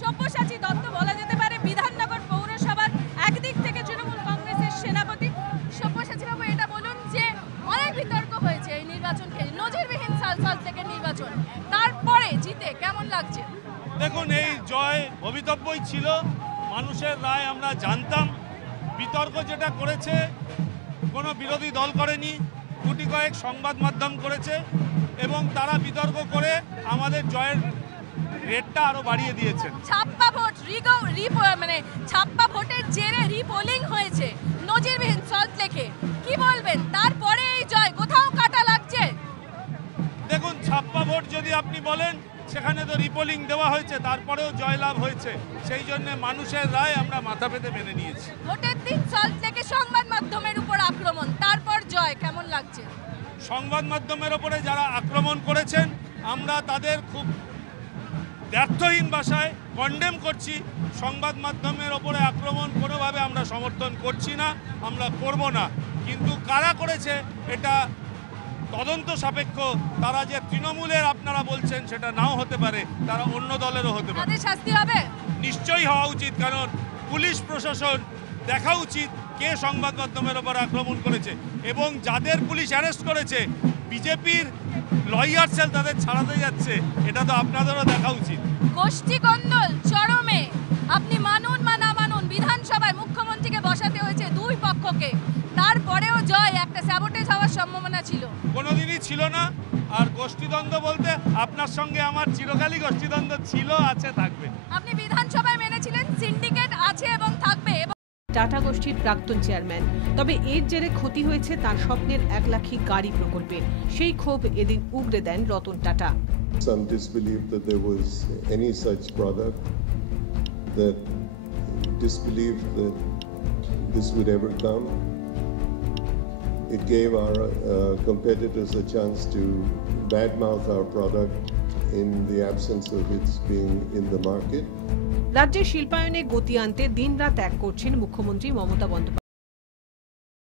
সব্যসাচী দত্ত বলা যেতে পারে বিধাননগর পৌরসভার একদিক থেকে তৃণমূল কংগ্রেসের সেনাপতি। সব্যসাচী বাবু, এটা বলুন যে অনেক বিতর্ক হয়েছে এই নির্বাচনকে, নজিরবিহীন সল্টলেকের নির্বাচন, তারপরে জিতে কেমন লাগছে? দেখুন, এই জয় ভবিতব্যই ছিল, মানুষের রায় আমরা জানতাম। বিতর্ক যেটা করেছে কোনো বিরোধী দল করেনি, গুটি কয়েক সংবাদ মাধ্যম করেছে এবং তারা বিতর্ক করে আমাদের জয়ের রেটটা আরো বাড়িয়ে দিয়েছেন। ছাপ্পা ভোট ছাপ্পা ভোটের জেরে রিপোলিং হয়েছে নজিরবিহীন সল্টলেকে, কি বলবেন? তারপরে এই জয় কোথাও কাটা লাগছে? দেখুন, ছাপ্পা ভোট যদি আপনি বলেন, সেখানে তো রিপোলিং দেওয়া হয়েছে, তারপরেও জয়লাভ হয়েছে। সেই জন্য মানুষের রায় আমরা মাথা পেতে মেনে নিয়েছি। ভোটের দিন সল্টলেকে সংবাদ মাধ্যমের উপর আক্রমণ, তারপর জয়, কেমন লাগছে? সংবাদ মাধ্যমের ওপরে যারা আক্রমণ করেছেন, আমরা তাদের খুব ব্যর্থহীন ভাষায় কন্ডেম করছি। সংবাদ মাধ্যমের ওপরে আক্রমণ কোনোভাবে আমরা সমর্থন করছি না, আমরা করব না। কিন্তু কারা করেছে এটা তদন্ত সাপেক্ষ। তারা যে তৃণমূলের আপনারা বলছেন সেটা নাও হতে পারে, তারা অন্য দলেরও হতে পারে। তাদের শাস্তি হবে? নিশ্চয়ই হওয়া উচিত, কারণ পুলিশ প্রশাসন দেখা উচিত কে সংবাদ মাধ্যমের ওপর আক্রমণ করেছে এবং যাদের পুলিশ অ্যারেস্ট করেছে, বিজেপির লয়ার সেল তাদের ছাড়াতে যাচ্ছে, এটা তো আপনাদেরও দেখা উচিত। গোষ্ঠী কন্দল চরমে, আপনি মানুন বা না মানুন, বিধানসভায় মুখ্যমন্ত্রীকে বসাতে হয়েছে দুই পক্ষকে, তারপরেও জয়, একটা স্যাবোটেজ হওয়ার সম্ভাবনা ছিল? কোনোদিনই ছিল না। আর গোষ্ঠীদ্বন্দ্ব বলতে আপনার সঙ্গে আমার চিরকালই গোষ্ঠীদ্বন্দ্ব ছিল, আছে, থাকবে। আপনি বিধানসভায় মেনেছিলেন সিন্ডিকেট আছে এবং থাকবে। টাটা গোষ্ঠীর প্রাক্তন চেয়ারম্যান, তবে এর জেরে ক্ষতি হয়েছে তার স্বপ্নের 1 লাখি গাড়ি প্রকল্পের। সেই ক্ষোভ এদিন উগরে দেন Ratan Tata. Some disbelief that there was any such product, that disbelief that this would ever come. It gave our competitors a chance to badmouth our product in the absence of its being in the market. রাজ্যের শিল্পায়নে গতি আনতে দিনরাত এক করছেন মুখ্যমন্ত্রী মমতা বন্দ্যোপাধ্যায়।